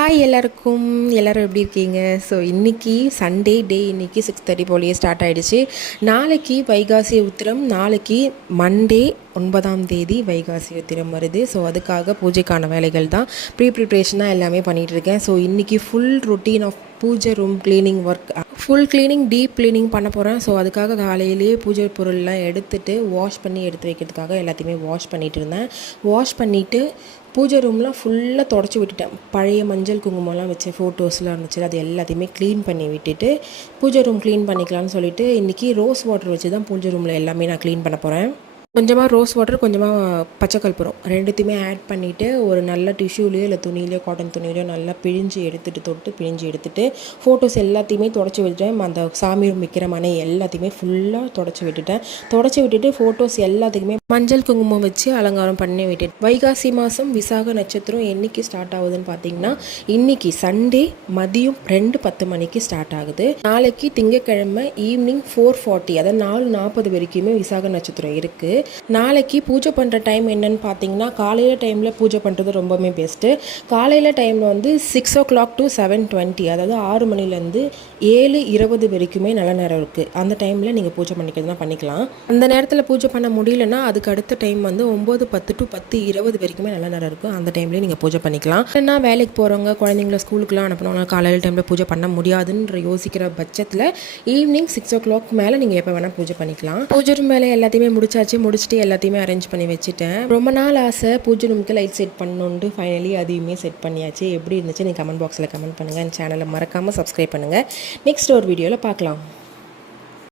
Hi எல்லாருக்கும். எல்லாரும் எப்படி இருக்கீங்க? ஸோ இன்றைக்கி சண்டே டே இன்றைக்கி சிக்ஸ் தேர்ட்டி போலேயே ஸ்டார்ட் ஆகிடுச்சு நாளைக்கு வைகாசி உத்திரம். நாளைக்கு மண்டே ஒன்பதாம் தேதி வைகாசி உத்திரம் வருது. ஸோ அதுக்காக பூஜைக்கான வேலைகள் தான். ப்ரீ ப்ரிப்ரேஷனாக எல்லாமே பண்ணிகிட்டு இருக்கேன் ஸோ இன்றைக்கி ஃபுல் ரொட்டீன் ஆஃப் பூஜை room cleaning work full cleaning deep cleaning பண்ண போகிறேன் ஸோ அதுக்காக காலையிலேயே பூஜை பொருள்லாம் எடுத்துகிட்டு வாஷ் பண்ணி எடுத்து வைக்கிறதுக்காக எல்லாத்தையுமே வாஷ் பண்ணிகிட்டு இருந்தேன் வாஷ் பண்ணிவிட்டு பூஜை ரூம்லாம் ஃபுல்லாக தொடச்சி விட்டுட்டேன். பழைய மஞ்சள் குங்குமம்லாம் வச்ச ஃபோட்டோஸ்லாம் இருந்துச்சு அது எல்லாத்தையுமே க்ளீன் பண்ணி விட்டுட்டு பூஜை ரூம் க்ளீன் பண்ணிக்கலாம்னு சொல்லிவிட்டு இன்றைக்கி ரோஸ் வாட்டர் வச்சு தான் பூஜை ரூமில் எல்லாமே நான் க்ளீன் பண்ண போகிறேன் கொஞ்சமாக ரோஸ் வாட்டர் கொஞ்சமாக பச்சை கற்பூரம். ரெண்டுத்தையுமே ஆட் பண்ணிவிட்டு ஒரு நல்ல டிஷ்யூலையோ இல்லை துணியிலையோ காட்டன் துணியிலையோ நல்லா பிழிஞ்சு எடுத்துட்டு தொட்டு பிழிஞ்சு எடுத்துட்டு ஃபோட்டோஸ் எல்லாத்தையுமே தொடச்சி விட்டுட்டேன். அந்த சாமி விற்கிற மனை எல்லாத்தையுமே ஃபுல்லாக தொடச்சி விட்டுட்டேன். தொடச்சி விட்டுட்டு ஃபோட்டோஸ் எல்லாத்துக்குமே மஞ்சள் குங்குமம் வச்சு அலங்காரம் பண்ணி விட்டுட்டு வைகாசி மாதம் விசாக நட்சத்திரம் என்னைக்கு ஸ்டார்ட் ஆகுதுன்னு பார்த்தீங்கன்னா இன்னைக்கு சண்டே மதியம் ரெண்டு பத்து மணிக்கு ஸ்டார்ட் ஆகுது. நாளைக்கு திங்கக்கிழமை ஈவினிங் ஃபோர் ஃபார்ட்டி அதாவது நாலு நாற்பது வரைக்குமே விசாக நட்சத்திரம் இருக்குது நாளைக்கு பூஜை பண்ணுற டைம் என்னன்னு பார்த்தீங்கன்னா காலையில் டைமில் பூஜை பண்ணுறது ரொம்பவுமே பெஸ்ட்டு காலையில் டைமில் வந்து six o'clock to seven twenty அதாவது ஆறு மணிலேருந்து ஏழு இருபது வரைக்குமே நல்ல நேரம் இருக்குது அந்த டைமில் நீங்கள் பூஜை பண்ணிக்கிறதுனா பண்ணிக்கலாம். அந்த நேரத்தில் பூஜை பண்ண முடியலன்னா அதுக்கு அடுத்த டைம் வந்து ஒம்பது பத்து டு பத்து இருபது வரைக்குமே நல்ல நேரம் இருக்கும் அந்த டைம்லேயே நீங்கள் பூஜை பண்ணிக்கலாம். இல்லைன்னா வேலைக்கு போகிறவங்க குழந்தைங்கள ஸ்கூலுக்குலாம் அனுப்பணும்னா காலையில் டைமில் பூஜை பண்ண முடியாதுன்ற யோசிக்கிற பட்சத்தில் ஈவினிங் சிக்ஸ் ஓ கிளாக் மேலே நீங்கள் எப்போ வேணால் பூஜை பண்ணிக்கலாம். பூஜை மேலே எல்லாத்தையுமே முடிச்சாச்சு முடிச்சுட்டு எல்லாத்தையுமே அரேஞ்ச் பண்ணி வச்சுட்டேன். ரொம்ப நாள் ஆசை பூஜை ரூமுக்கு லைட் செட் பண்ணணுன்ட்டு ஃபைனலி அதையுமே செட் பண்ணியாச்சு. எப்படி இருந்துச்சு நீங்கள் கமெண்ட் பாக்ஸில் கமெண்ட் பண்ணுங்கள் என் சேனலை மறக்காமல் சப்ஸ்கிரைப் பண்ணுங்கள் நெக்ஸ்ட் ஒரு வீடியோவில் பார்க்கலாம்.